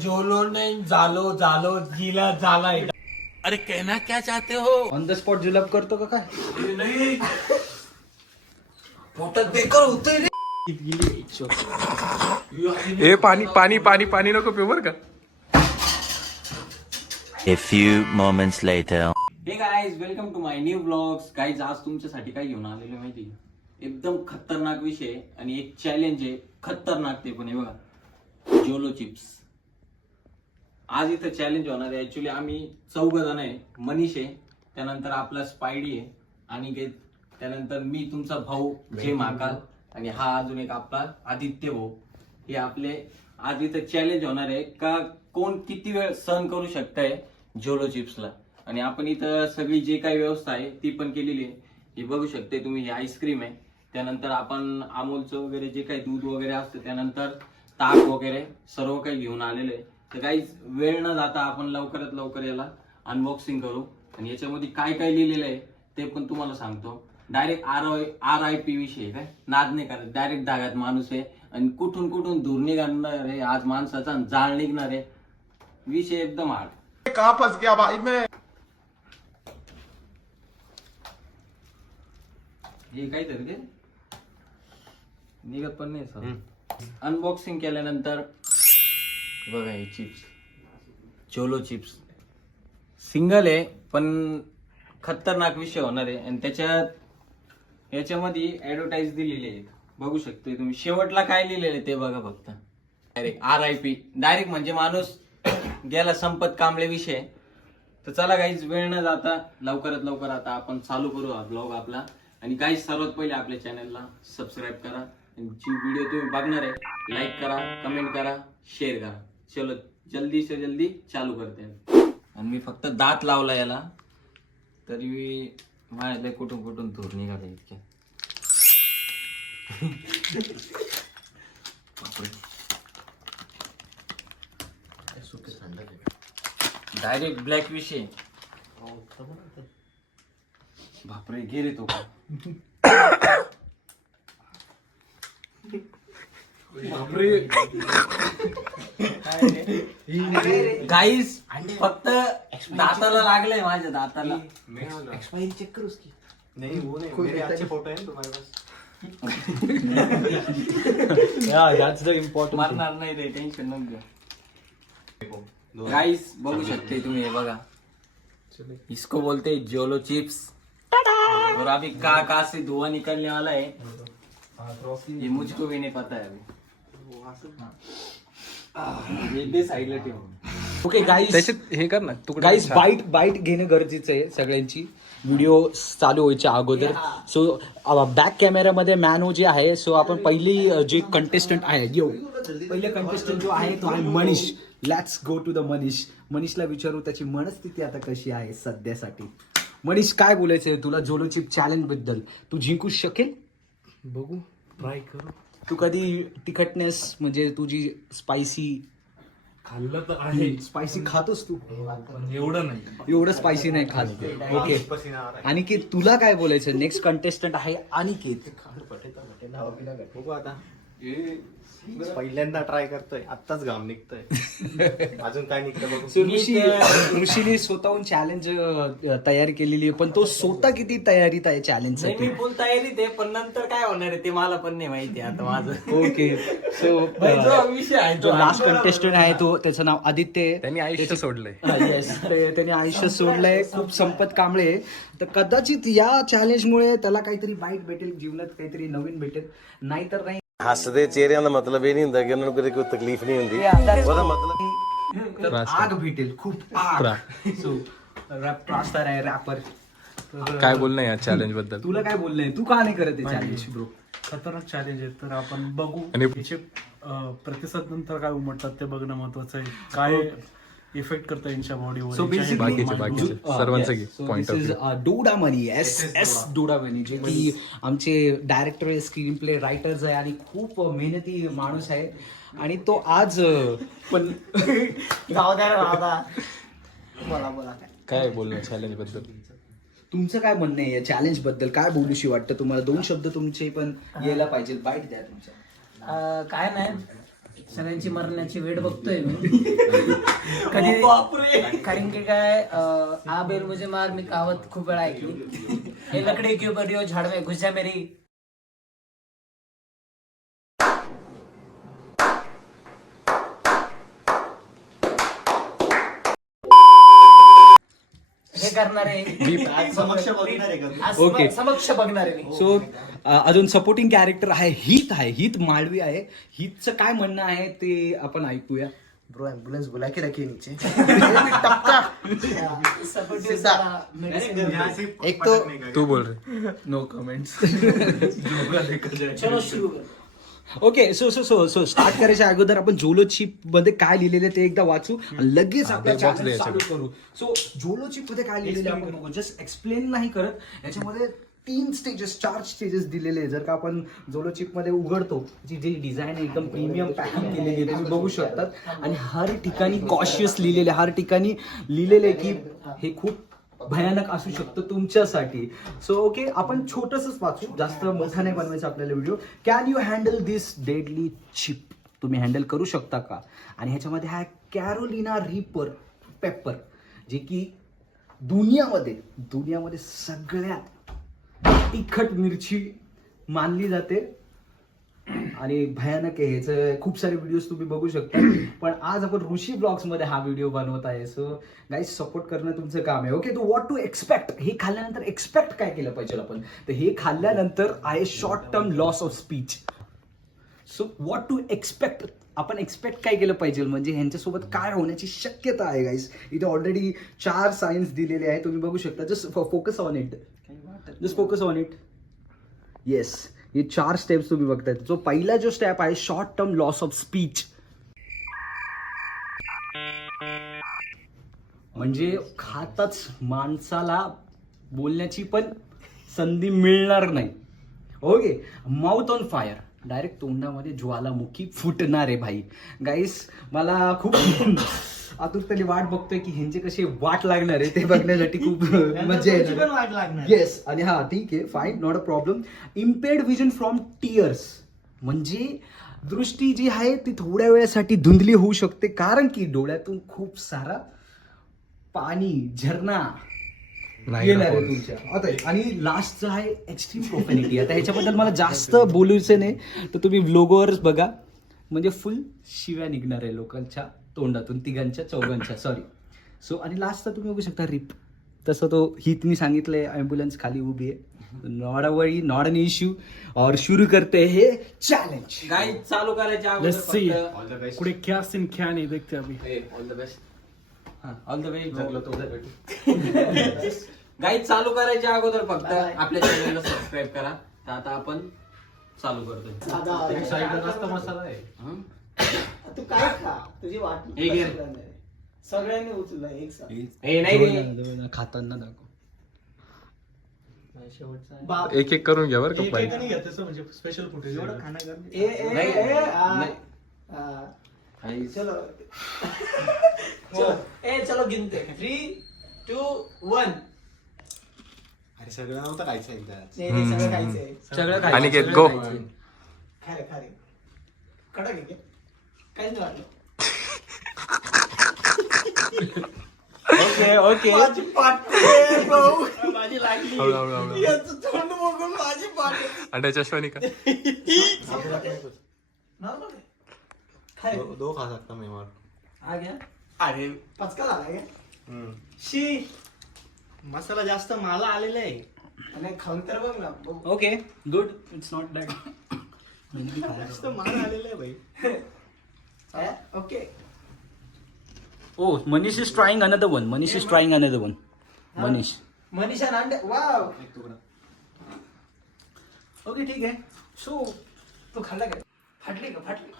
जोलो नहीं जालो जालो जिला जाला. अरे कहना क्या चाहते हो? ऑन द स्पॉट जुलाब करतो का काय? नहीं पोटात बेकार होतंय रे. हे पाणी पाणी पाणी पाणी नको पिऊ बर का. A few moments later. Hey guys welcome to my new blogs. Guys आज तुमच्यासाठी काय घेऊन आलेलो माहिती आहे? एकदम खतरनाक विषय आहे आणि एक चॅलेंज आहे खतरनाक. ते पण हे बघा, जोलो चिप्स. आज इथं चॅलेंज होणार आहे. ऍक्च्युली आम्ही 4 जण आहे. मनीष आहे, त्यानंतर आपला स्पायडी आहे, आणि त्यानंतर मी तुमचा भाऊ जय महाकाल, आणि हा अजून एक आपला आदित्य भाऊ. हे आपले आज इथं चॅलेंज होणार आहे का कोण किती वेळ सहन करू शकताय जोलो चिप्सला. आणि आपण इथं सगळी जे काही व्यवस्था आहे ती पण केलेली आहे. हे बघू शकते तुम्ही, हे आईस्क्रीम आहे, त्यानंतर आपण अमूलचं वगैरे जे काही दूध वगैरे असतं, त्यानंतर ताक वगैरे सर्व काही घेऊन आलेलं आहे. तर काही वेळ न जाता आपण लवकरात लवकर याला अनबॉक्सिंग करू. आणि याच्यामध्ये काय काय लिहिलेलं आहे ते पण तुम्हाला सांगतो. डायरेक्ट RIP विषय काय नाद नाही करत, डायरेक्ट धागात माणूस आहे. आणि कुठून कुठून धूर निघणार आहे आज माणसाचा, जाळ निघणार आहे. विषय एकदम हार्ड. कहाँ फंस गया भाई मैं. हे काय तरी ते निघत पण नाही सर. अनबॉक्सिंग केल्यानंतर बघा हे चिप्स, जोलो चिप्स सिंगल आहे पण खतरनाक विषय होणार आहे. आणि याच्यामध्ये ऍडव्हर्टाईज दिलेली आहे, बघू शकतोय तुम्ही. शेवटला काय लिहिलेलं आहे ते बघा फक्त. डायरेक्ट RIP, डायरेक्ट म्हणजे माणूस गेला, संपत कांबळे विषय. तर चला गाईज, वेळ न जाता लवकरात लवकर आता आपण चालू करू हा ब्लॉग आपला. आणि गाईज सर्वात पहिले आपल्या चॅनलला सबस्क्राईब करा, आणि जी व्हिडिओ तुम्ही बघणार आहे लाईक करा, कमेंट करा, शेअर करा. चलो जल्दी से जल्दी चालू करते हैं. आणि मी फक्त दात लावला याला तरी माझ्या कुठून कुठून धूर निघाला इतक्या. डायरेक्ट ब्लॅक विषय. बापरे, गेले तो का. गाईस फक्त दाताला लागलंय, माझ्या दाताला. एक्सपायरी चेक करू उसकी. नहीं वो नहीं, मेरे अच्छे फोटो हैं तुम्हारे पास. that's the important. मारणार नाही रे, टेन्शन नको. गाईस बघू शकते तुम्ही, हे बघा, इसको बोलते हैं जोलो चिप्स. और अभी कहाँ से धुआं निकलने वाला है ये मुझको भी नहीं पता है अभी. ये बे साईडला ठेव. ओके गाईज, त्याच्यात हे कर ना तुकडा. गाईज बाईट घेणं गरजेचं आहे सगळ्यांची व्हिडिओ चालू व्हायच्या अगोदर. सो बॅक कॅमेरामध्ये मॅनो जे आहे, सो आपण पहिली जे कंटेस्टंट आहे, पहिले कंटेस्टंट जो आहे तो आहे Manish. Let's go to the Manish. मनीषला विचारू त्याची मनस्थिती आता कशी आहे सध्यासाठी. मनीष, काय बोलायचंय तुला जोलो चिप चॅलेंज बद्दल? तू जिंकू शकेल? बघू, ट्राय करू. तू कधी तिखटनेस म्हणजे तुझी स्पायसी खाल्लं तर आहे. स्पायसी खातोस तू? पण एवढं नाही. एवढं स्पायसी नाही खात. ओके, अनिकेत तुला काय बोलायचं? नेक्स्ट कंटेस्टंट आहे अनिकेत. बघू आता, पहिल्यांदा ट्राय करतोय, आत्ताच घाम निघतोय. अजून काय निघतं बघू. ऋषीने स्वतःहून चॅलेंज तयारी केलेली आहे, पण तो स्वतः किती तयारीत आहे चॅलेंज नाही, साठी? मी फुल तयारीत आहे, पण नंतर काय होणार आहे ते मला पण नाही माहिती आता माझं. ओके, सो जो विषय आहे जो लास्ट कंटेस्टंट आहे तो, त्याचं नाव आदित्य आहे. त्यांनी आयुष्य सोडलंय. येस, त्याने आयुष्य सोडलंय. खूप संपत कांबळे. तर कदाचित या चॅलेंजमुळे त्याला काहीतरी बाईट भेटेल जीवनात, काहीतरी नवीन भेटेल, नाहीतर नाही. ਹੱਸਦੇ ਚਿਹਰਿਆਂ ਦਾ ਮਤਲਬ ਇਹ ਨਹੀਂ ਹੁੰਦਾ ਕਿ ਉਹਨਾਂ ਨੂੰ ਕਦੇ ਕੋਈ ਤਕਲੀਫ ਨਹੀਂ ਹੁੰਦੀ ਉਹਦਾ ਮਤਲਬ तर आग भेटेल, खूप आग. सो त्रास आहे रॅपर. काय बोलणं या चॅलेंज बद्दल? तुला काय बोलणं आहे? तू का नाही करत चॅलेंज ब्रो? खतरनाक चॅलेंज आहे, तर आपण बघू. आणि- याचे प्रतिसाद नंतर काय उमटतात ते बघणं महत्वाचं आहे. काय इफेक्ट करतं यांच्या बॉडीवर. So basically, बाकीचे सर्वांचं घे point of view. Dodamani, S Dodamani, जे की आमचे डायरेक्टर, स्क्रीन प्ले रायटर्स आहे आणि खूप मेहनती माणूस आहे. आणि तो आज पण काय बोलणं चॅलेंज बद्दल? तुमचं काय म्हणणं आहे या चॅलेंज बद्दल? काय बोलूशी वाटतं तुम्हाला? 2 शब्द तुमचे पण यायला पाहिजे. बाईट द्या तुमच्या. काय नाही, सगळ्यांची मरण्याची वेळ बघतोय मी कधी, कारण की काय आ बेल मुझे मार मी कहावत खूप वेळा ऐकली. हे लकडी क्यों बड़ी हो झाड में घुस जा मेरी. हे करणारे समक्ष बघणार आहे का तू? आज Okay. समक्ष बघणारे मी. सो अजून सपोर्टिंग कॅरेक्टर आहे हित माळवी आहे. हितचं काय म्हणणं आहे ते आपण ऐकूया. ब्रो एम्बुलेंस बुला के रखिए नीचे. Supportive जरा medicine. एक तो तू बोल रे. No comments. चलो शुरू कर. ओके सो स्टार्ट करायच्या अगोदर आपण जोलो चिप मध्ये काय लिहिलेलं ते एकदा वाचू आणि लगेच आपल्या ते box channel लिहायचं. चालू करू. सो जोलो चिप मध्ये काय लिहिलेलं आपण बघू. जस्ट एक्सप्लेन नाही करत. याच्यामध्ये 4 स्टेजेस दिलेले आहे. जर का आपण जोलो चिप मध्ये उघडतो, जी डिझाईन आहे एकदम प्रीमियम पॅकिंग केलेली आहे तुम्ही बघू शकतात. आणि हर ठिकाणी कॉशियस लिहिलेले, हर ठिकाणी लिहिलेले की हे खूप भयानक असू शकतं तुमच्यासाठी. सो ओके, आपण छोटंसंच वाचू, जास्त मोठा नाही बनवायचा आपल्याला video. Can you handle this deadly chip? तुम्ही हँडल करू शकता का? आणि ह्याच्यामध्ये हा कॅरोलिना रीपर पेपर, जे की दुनियामध्ये सगळ्यात तिखट मिरची मानली जाते आणि भयानक आहे. ह्याचं खूप सारे व्हिडिओज तुम्ही बघू शकता. पण आज आपण ऋषी ब्लॉग्स मध्ये हा व्हिडिओ बनवत आहे. सो गाईज सपोर्ट करणं तुमचं काम आहे. ओके, तो व्हॉट टू एक्सपेक्ट, हे खाल्ल्यानंतर एक्सपेक्ट काय केलं पाहिजे आपण, तर हे खाल्ल्यानंतर आहे short term loss of speech. So what to expect, आपण एक्सपेक्ट काय केलं पाहिजे, म्हणजे ह्यांच्यासोबत काय होण्याची शक्यता आहे. गाईज इथे ऑलरेडी 4 सायन्स दिलेले आहे तुम्ही बघू शकता. Just focus on it. Yes, हे 4 स्टेप्स तुम्ही बघताय. जो पहिला जो स्टेप आहे short term loss of speech, म्हणजे खाताच माणसाला बोलण्याची पण संधी मिळणार नाही. Okay, mouth on fire, direct तोंडामध्ये ज्वालामुखी फुटणार आहे भाई. गाईस मला खूप आतुरतेने वाट बघतोय की ह्यांचे कसे वाट लागणार आहे ते बघण्यासाठी. खूप मजा येणार. येस, आणि हा ठीक आहे, fine, not a problem. इम्पेअर्ड vision from tears, म्हणजे दृष्टी जी आहे ती थोड्या वेळासाठी धुंदली होऊ शकते, कारण की डोळ्यातून खूप सारा पाणी झरणा येणार आहे तुमच्या. आता आणि लास्टचं आहे एक्स्ट्रीम प्रोफॅनिटी. आता ह्याच्याबद्दल मला जास्त बोलूचं नाही, तर तुम्ही व्लॉगवर बघा, म्हणजे फुल शिव्या निघणार आहे लोकांच्या तोंडातून, चौघांच्या सॉरी. सो आणि लास्टचा तुम्ही बघू शकता रिप, तसं तो हितनी सांगितलंय ॲम्ब्युलन्स खाली उभी आहे. Not a worry, not an issue. और शुरू करते हे चॅलेंज. गाईज चालू करायच्या Let's see. अगोदर कुठे क्या सीन क्या नहीं देखते अभी. All the best. All the way. Guys चालू करायच्या अगोदर फक्त आपल्या चॅनलला सबस्क्राईब करा. तर आता आपण चालू करतोय. मसाला आहे. हं? तू काय खा, तुझी वाट हे घे. सगळ्यांनी उचललं एक साथ. हे नाही रे. खाताना दाखव. बाप. एक एक करून घ्या बरं का पाहिजे. म्हणजे स्पेशल फुटेज एवढं खाणं ए, ए, नाही, ए, आ, नाही. आ. गाईज, चलो चलो गिनते 3, 2, 1. अरे सगळं नव्हतं खायचं एकदा. नाही सगळं खायचंय. सगळं आणि get go. खारे कडक आहे का? काहीच नाही वाटलं. ओके माझी पाठी भाऊ, माझी लागली. हळू. याचं तोंड बघून माझी पाठी. आणि चष्मानी का नॉर्मल आहे. खाय. दो खा सकता मैं और. आ गया. अरे पचका झाला का? शी. मसाला जास्त मला आलेला आहे. आणि खाऊन तर बघ ना. बघ. Okay good, it's not bad. जास्त मला आलेला आहे भाई. Okay. Oh Manish is trying another one. Manisha Nande. Wow. Okay ठीक आहे. सो तू खाल्ला काय? फाटली का? फाटली.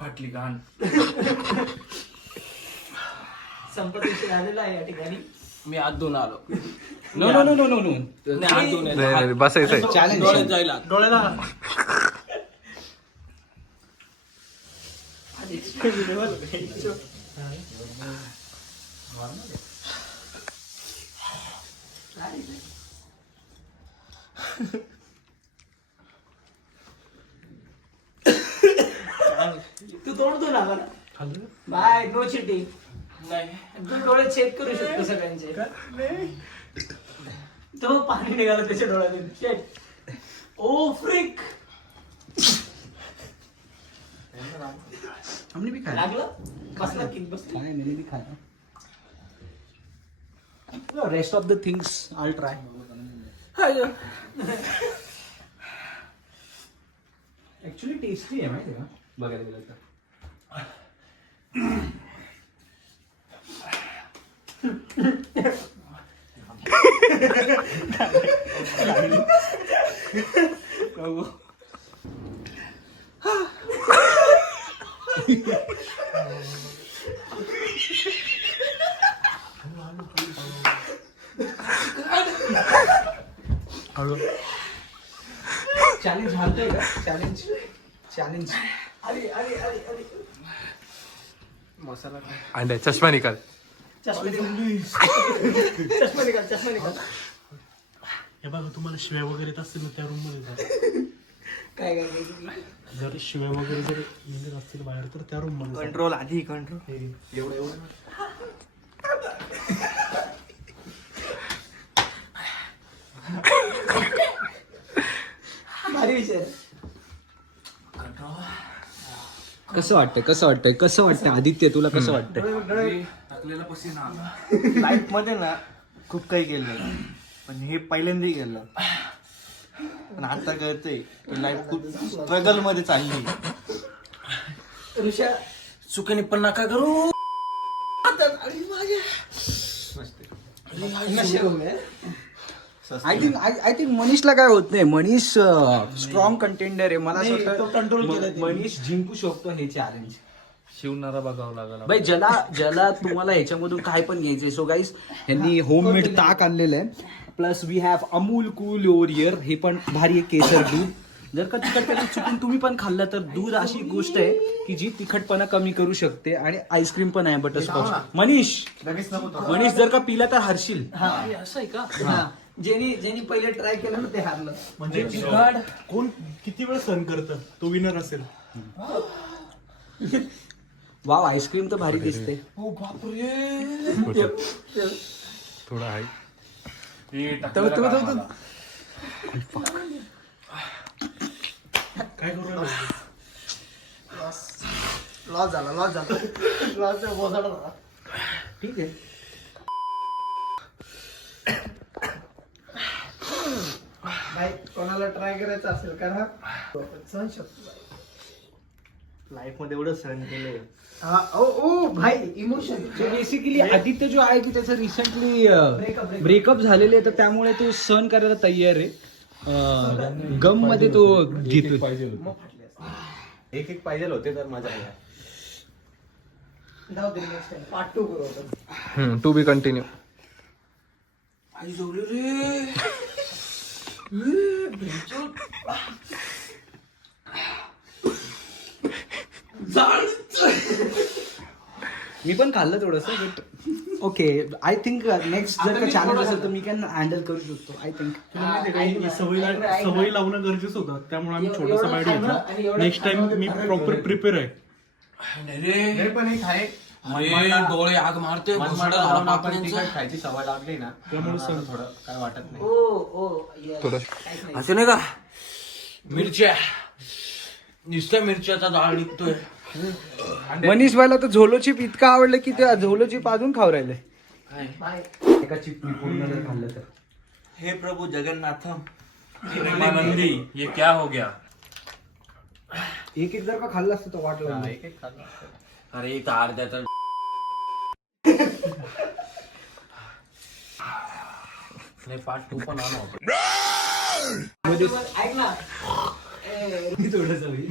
फाटली घाण. संपत्तीशी आलेला आहे या ठिकाणी. मी हात धुवून आलो. नो हात धुवून येतो. नाही बसायचंय. चॅलेंज. डोळ्यात जायला. डोळ्याला तोंड धुवून आला ना बाय नो चिटिंग नाही तू डोळे चेक करू शकतो सगळ्यांचे तो पाणी निघालं त्याच्या डोळ्यातून शेट ओ फ्रिक हमने भी खाया लागलं बसला किक बसला खाया मैंने भी खाया rest of the things I try actually tasty आहे माहिती आहे का बघायला गेलं तर चॅलेंज हारतोय का चॅलेंज चॅलेंज अंडे चष्मा निकाल. चष्मा निकाल हे बघा तुम्हाला शिव्या वगैरे येत असतील ना त्या रूम मध्ये जा. काय जर शिव्या वगैरे जर निघत असतील बाहेर तर त्या रूम मध्ये जा. कंट्रोल आधी कंट्रोल भारी विचार कसं वाटतंय आदित्य तुला कसं वाटतंय लाईफ मध्ये ना खूप काही केलं पण हे पहिल्यांदा केलं पण आता कळतंय की लाईफ खूप स्ट्रगल मध्ये चालली. ऋषा चुकीने पण नका करू. आय थिंक मनीषला काय होत नाही. मनीष स्ट्रॉंग कंटेंडर आहे. मला असं वाटतं मनीष जिंकू शकतो हे चॅलेंज. शिवणारा बघावं लागला. भाई ज्याला तुम्हाला ह्याच्यामधून काय पण घ्यायचंय सो गाईस यांनी होममेड ताक आणलेलं आहे. Plus we have Amul Kool ओरियर हे पण भारी आहे केसर दूध. जर का तिखटपणा चुकून तुम्ही पण खाल्लं तर दूध अशी गोष्ट आहे की जी तिखटपणा कमी करू शकते. आणि आईस्क्रीम पण आहे बटरस्कॉच. मनीष जर का पिला तर हरशील. असं आहे का ज्यांनी पहिले ट्राय केलं ना ते हारलं. म्हणजे कोण किती वेळ सहन करतं तो विनर असेल. वाव आईस्क्रीम तर भारी दिसते. थोडा आहे. काय करू राहिला? लॉस झाला. ठीक आहे. नाही कोणाला ट्राय करायचं असेल कारण सहन शकतो. लाईफ मध्ये एवढं सहन केलंय. भाई इमोशन बेसिकली आदित्य जो आहे की त्याचं रिसेंटली ब्रेकअप झालेले आहे तर त्यामुळे तो सहन करायला तयार आहे. गम मध्ये तो घेतो. एक पाहिजे होते तर मजा आहे. पार्ट 2 करू आपण. To be continue. मी पण खाल्लं थोडस but okay. I think next जर का चॅलेंज असेल तर मी कॅन हँडल करू शकतो. आय थिंक सवयी लावणं गरजेचं होतं त्यामुळे आम्ही छोटासा बाईट घेतला. नेक्स्ट टाइम मी प्रॉपर प्रिपेअर आहे. पण एक आहे डोळे आग मारते. खायची सवय लागली ना त्यामुळे थोडं काय वाटत नाही. असं नाही का मिरच्या नुसत्या मिरच्याचा डाळ निघतोय. मनीष भाईला तर झोलो चिप इतकं आवडलं की त्या झोलो चिप अजून खाऊ राहिले. एका चिप पूर्ण नाही खाल्लं तर. हे प्रभू जगन्नाथम मंदी ये क्या हो गया. एक जर का खाल्लं असतं तर वाटलं. अरे एक अर्ध्याचा नाही पार्ट 2 पण आणू आपण. ऐक ना थोडस नाही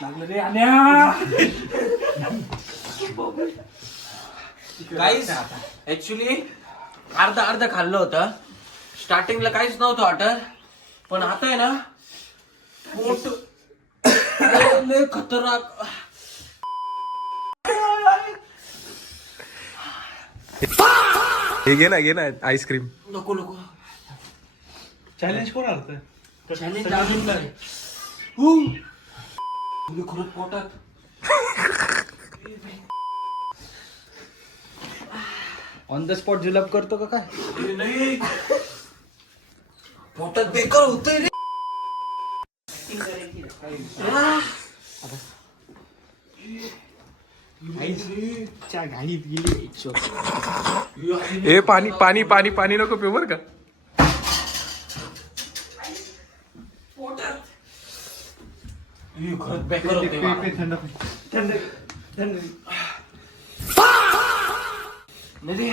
लागलं रे आण्या. काहीच ऍक्च्युली अर्धा खाल्लं होतं. स्टार्टिंगला काहीच नव्हतं वाटत पण आता आहे ना पोट लय खतरनाक. हे घे ना आईस्क्रीम. नको नको चॅलेंज कोण आलं चॅलेंज अजून काय तुम्ही खरंच पोटात ऑन द स्पॉट जुलाब करतो का काय? अरे नाही पोटात बेकार होतंय रे. गाडीत गेली. ए पाणी पाणी पाणी पाणी नको पिऊ बर का. खरंच बेकार होतंय मला. थंड नाही रे.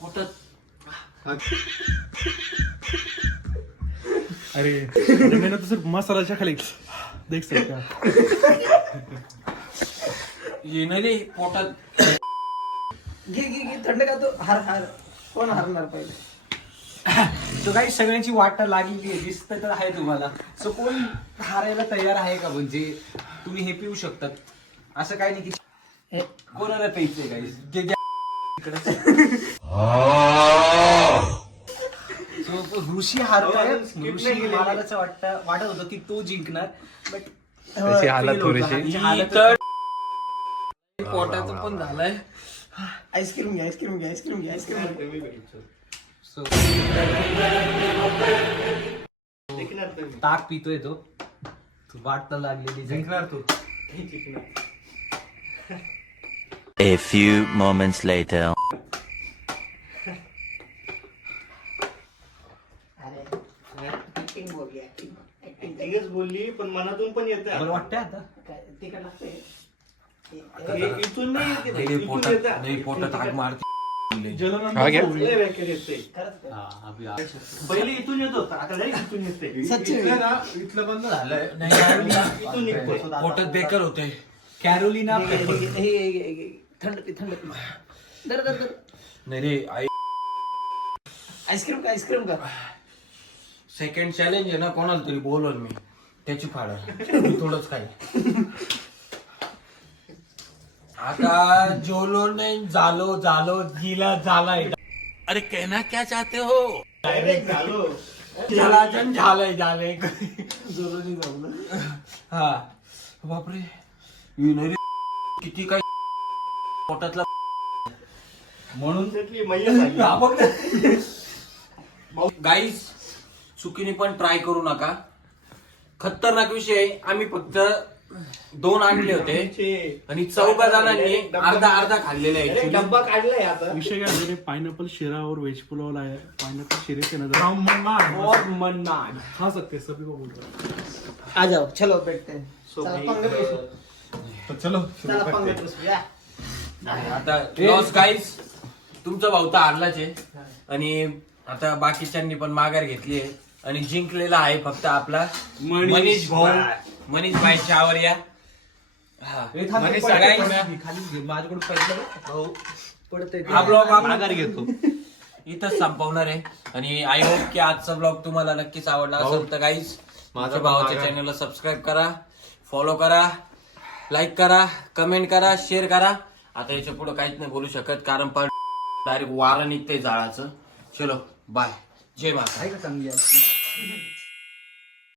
पोटात अरे मैंने तो सिर्फ मसाला चखा लिया देख सकते हो. ये नाही रे पोटात. घे थंड का तो हार कोण हारणार पहिले. सो काही सगळ्यांची वाट लागलेली आहे, दिसतं तर आहे तुम्हाला. सो कोण हारायला तयार आहे का? म्हणजे तुम्ही हे पिऊ शकतात असं काही नाही की कोणाला प्यायचंय काही. ऋषी हारतोय. ऋषी मला असं वाटत होतं की तो जिंकणार, बट त्याची हालत थोडीशी. पोटाचं पण झालंय. आईस्क्रीम घ्या. ताक पितोय तो. वाट तर लागलेली जिंकणार तो. A few moments later. ऍक्टिंगच बोलली पण मनातून पण येते. मला वाटतंय आता तिकड लागतंय. इथून नाही येते नाही रे, नाही पोटात आग मारते. हा घ्या. पहिले इथून येत होता आता नाही इथून येते. इथलं बंद झालंय. इथून निघतो. पोटात बेकार होतंय. कॅरोलिना थंड दर नाही रे आई. आईस्क्रीम का सेकंड चॅलेंज आहे ना, कोणाला तरी बोलवल मी त्याची फाडा थोडंच काय. आता जोलो नाही झालो गीला झालाय. अरे कहना क्या चाहते हो? डायरेक्ट झालो. झालंय जोलो नाही जाऊ. हा बापरे. ही नाही रे, किती काय पोटातला म्हणून त्यातली मैया झाली. गाईज चुकीने पण ट्राय करू नका. खतरनाक विषय. आम्ही फक्त 2 आणले होते आणि 4 जणांनी अर्धा खाल्लेला आहे. डब्बा काढलाय आता. विषय क्या है, पाइनएप्पल शीरा और वेज पुलाव लाया है. पाइनएप्पल शीरे से नजर और मन्नान खा सकते हैं, सभी को बोल रहा हूँ. आ जाओ चलो बैठते हैं. चला पंगत बसू. चला पंगत बसू या. आता लॉस गाईज. तुमचा भाऊ तर हारलाच आहे आणि आता बाकीच्यांनी पण माघार घेतली आहे आणि जिंकलेला आहे फक्त आपला मनीष भाऊ. मनीष भाई च्यावर या. हा मनीष माझ्याकडून पैसे पडतंय. हा ब्लॉग माघार घेतो इथंच संपवणार आहे. आणि आय होप की आजचा ब्लॉग तुम्हाला नक्कीच आवडला असेल तर गाईज माझ्या भावाच्या चॅनलला सबस्क्राईब करा, फॉलो करा, लाईक करा, कमेंट करा, शेअर करा. आता याच्या पुढे काहीच नाही बोलू शकत कारण पण डायरेक्ट वारा निघतंय जाळाचं. चलो बाय. जय माता. आहे का चांगली आहे.